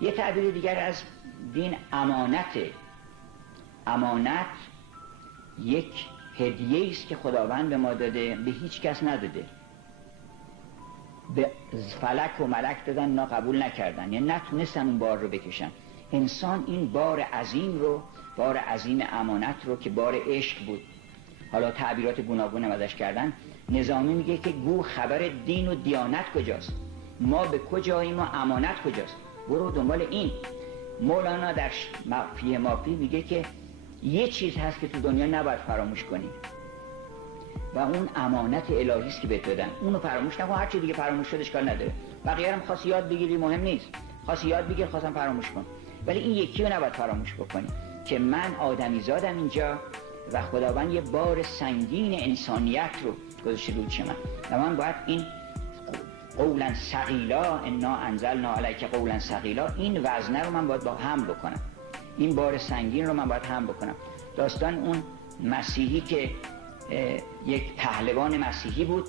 یه تعبیر دیگر از دین امانته. امانت یک هدیه است که خداوند به ما داده، به هیچ کس نداده. به فلک و ملک دادن، اینا قبول نکردن، یعنی نتونستن اون بار رو بکشن. انسان این بار عظیم رو، بار عظیم امانت رو که بار عشق بود، حالا تعبیرات گوناگون هم ازش کردن، نظامی میگه که گو خبر دین و دیانت کجاست، ما به کجاییم و امانت کجاست، برو دنبال این. مولانا در فیه مافی میگه که یه چیز هست که تو دنیا نباید فراموش کنی و اون امانت الهی است که بهت دادن، اونو فراموش نکن. هر چی دیگه فراموش شد اشکال نداره، بقیه هم خاص یاد بگیری مهم نیست، خاص یاد بگیر، خواستم فراموش کن، ولی این یکی رو نباید فراموش بکنی که من آدمی زادم اینجا و خداوند یه بار سنگین انسانیت رو گذاشته رو چه من و من باید این قولا ثقیلا، انا انزلنا علیک قولا ثقیلا، این وزنه رو من باید با هم بکنم، این بار سنگین رو من باید هم بکنم. داستان اون مسیحی که یک پهلوان مسیحی بود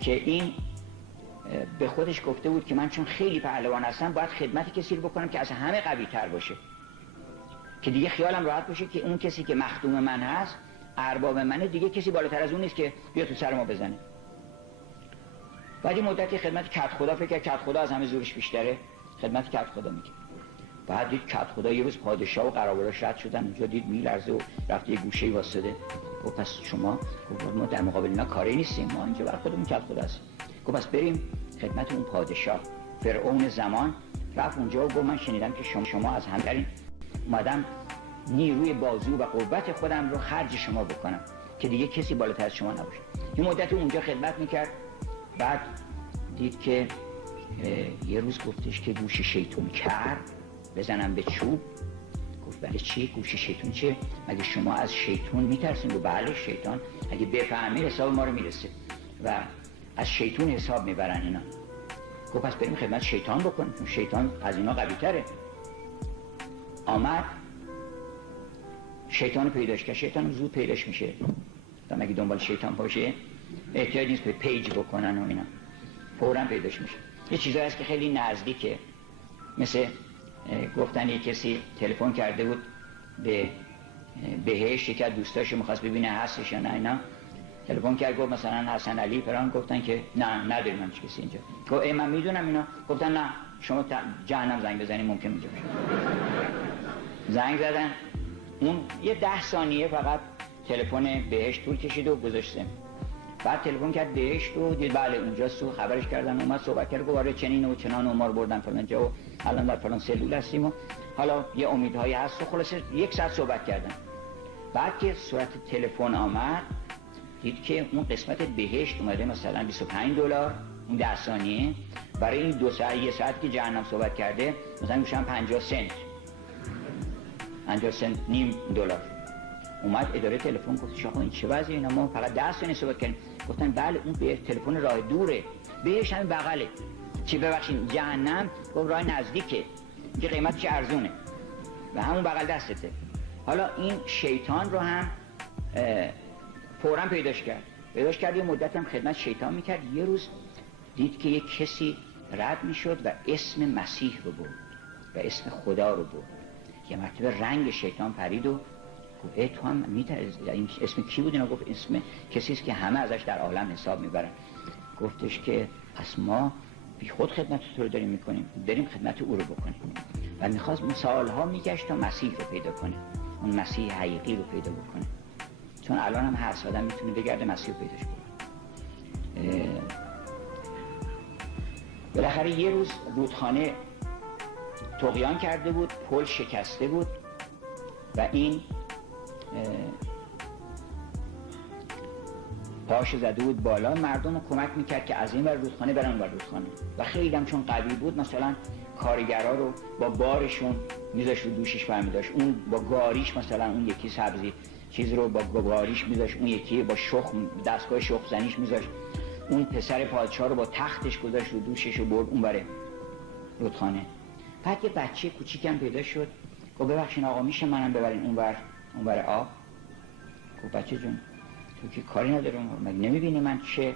که این به خودش گفته بود که من چون خیلی پهلوان هستم باید خدمت کسی رو بکنم که از همه قوی تر باشه، که دیگه خیالم راحت باشه که اون کسی که مخدوم من هست، ارباب منه، دیگه کسی بالاتر از اون نیست که بیا تو سر ما بزنه. بعد این مدتی خدمت کت خدا، فکر کت خدا از همه زورش بیشتره، خدمت کت خدا میگه. بعد دید کت خدا یه روز پادشاه و قراردادش رد شدن، اونجا دید میلرزه و رفت یه گوشه‌ای واسطه. گفت پس شما، گفت ما در مقابل اینا کاری نیستیم، ما اینجا بر خودمون کت خدا هستیم. گفت پس بریم خدمت اون پادشاه. فرعون زمان رفت اونجا و گفت من شنیدم که شما از همین اومدم نیروی بازو و قوت خودم رو خرج شما بکنم که دیگه کسی بالاتر از شما نباشه. یه مدت اونجا خدمت میکرد. بعد دید که یه روز گفتش که گوش شیطون کرد بزنم به چوب. گفت بله چیه گوش شیطون چیه؟ مگه شما از شیطون میترسین؟ گفت بله شیطان اگه بفهمه حساب ما رو میرسه و از شیطون حساب میبرن اینا. گفت پس بریم خدمت شیطان بکنیم چون شیطان از اینا قوی تره. آمد شیطان پیداش کرد. شیطان زود پیداش میشه، تا مگه دنبال شیطان باشه احتیاج نیست به پیج بکنن و اینا، فوراً پیداش میشه. یه چیزایی هست که خیلی نزدیکه، مثل گفتن یک کسی تلفن کرده بود به بهشت، یکی از دوستاش میخواست ببینه هستش یا نه، اینا تلفن کرد گفت مثلا حسن علی فران، گفتن که نه نداریم همچین کسی اینجا. گفت من میدونم اینا. گفتن نه شما جهنم زنگ بزنی ممکن اونجا باشه. زنگ زدن، اون یه 10 ثانیه فقط تلفن بهشت طول کشید و گذاشتم. بعد تلفن کرد بهشت و دید بله اونجاست و خبرش کردن، اومد صحبت کرد گفت آره چنین و چنان و ما رو بردن فلان جا و الان در فلان سلول هستیم و حالا یه امیدهایی هست و خلاصه 1 ساعت صحبت کردن. بعد که صورت تلفن آمد دید که اون قسمت بهشت اومده مثلا $25 اون 10 ثانیه، برای این 2 ساعت 1 ساعت که جهنم صحبت کرده مثلا میشن 50 سنت، 50 سنت نیم دلار. اومد اداره تلفن گفت آقا این چه وضعیه؟ اینا ما فقط 10 ثانیه صحبت کردیم. گفتن بله اون به تلفن راه دوره، بهش همین بغله. چی ببخشید جهنم؟ گفت راه نزدیکه، که قیمتش ارزونه و همون بغل دستته. حالا این شیطان رو هم فوراً پیداش کرد. یه مدت هم خدمت شیطان میکرد. یه روز دید که یک کسی رد میشد و اسم مسیح رو برد و اسم خدا رو برد. یه مرتبه رنگ شیطان پرید و گفت تو هم این اسم کی بود؟ اینا گفت اسم کسی است که همه ازش در عالم حساب میبرن. گفتش که پس ما بی خود خدمت تو رو داریم میکنیم، بریم خدمت او رو بکنیم. و میخواست سالها میگشت تا مسیح رو پیدا کنه، اون مسیح حقیقی رو پیدا بکنه، چون الان هم هر آدم میتونه بگرده مسیح رو پیداش کنه. بالاخره یه روز رودخانه طغیان کرده بود، پل شکسته بود و این پاش زده بود بالا، مردم رو کمک میکرد که از این ور رودخانه برن اون ور رودخانه و خیلی هم چون قوی بود مثلا کارگرها رو با بارشون میذاشت رو دوشش برمیداشت، اون با گاریش مثلا اون یکی سبزی چیز رو با گاریش میذاشت، اون یکی با شخم دستگاه شخم زنیش میذاشت، اون پسر پادشاه رو با تختش گذاشت رو دوشش و برد اون ور رودخانه. بعد یه بچه کوچیکم پیدا شد، گفت ببخشید آقا میشه منم ببرین اون ور آب؟ گفت بچه جون تو که کاری ندارم، مگه نمیبینی من چه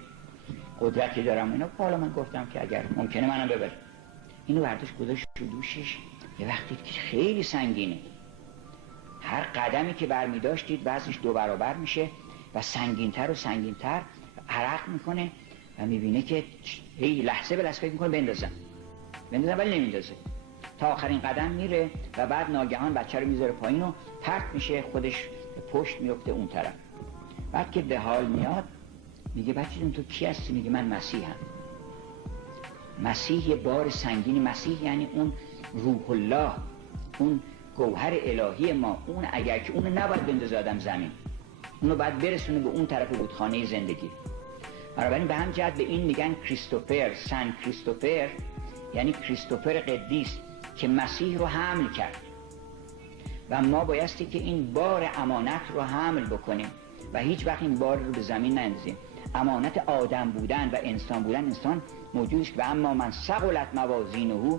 قدرتی دارم؟ اینا حالا من گفتم که اگر ممکنه منم ببر. اینو برداشت گذاشت رو دوشش. یه وقتی که خیلی سنگینه، هر قدمی که برمی داشتید وزنش 2 برابر میشه و سنگینتر و سنگینتر عرق میکنه و میبینه که هی لحظه به لحظه فکر میکنه بندازم ولی نمیندازه، تا آخرین قدم میره و بعد ناگهان بچه رو میذاره پایین و پرت میشه، خودش پشت میفته اون طرف. بعد که به حال میاد میگه بچه جون تو کی هستی؟ میگه من مسیحم. مسیح یه بار سنگینی، مسیح یعنی اون روح الله، اون گوهر الهی ما، اون اگر که اونو نباید بندازه آدم زمین، اونو باید برسونه به اون طرف رودخانه زندگی. بنابراین به هم جهت به این میگن کریستوفر، سن کریستوفر، یعنی کریستوفر قدیس که مسیح رو حمل کرد و ما بایستی که این بار امانت رو حمل بکنیم و هیچ وقت این بار رو به زمین نندازیم. امانت آدم بودن و انسان بودن، انسان موجودی است که اما من ثقلت موازینه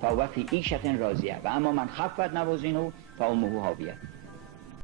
فهو فی عیشة راضیه و اما من خفت موازینه فامه هاویه.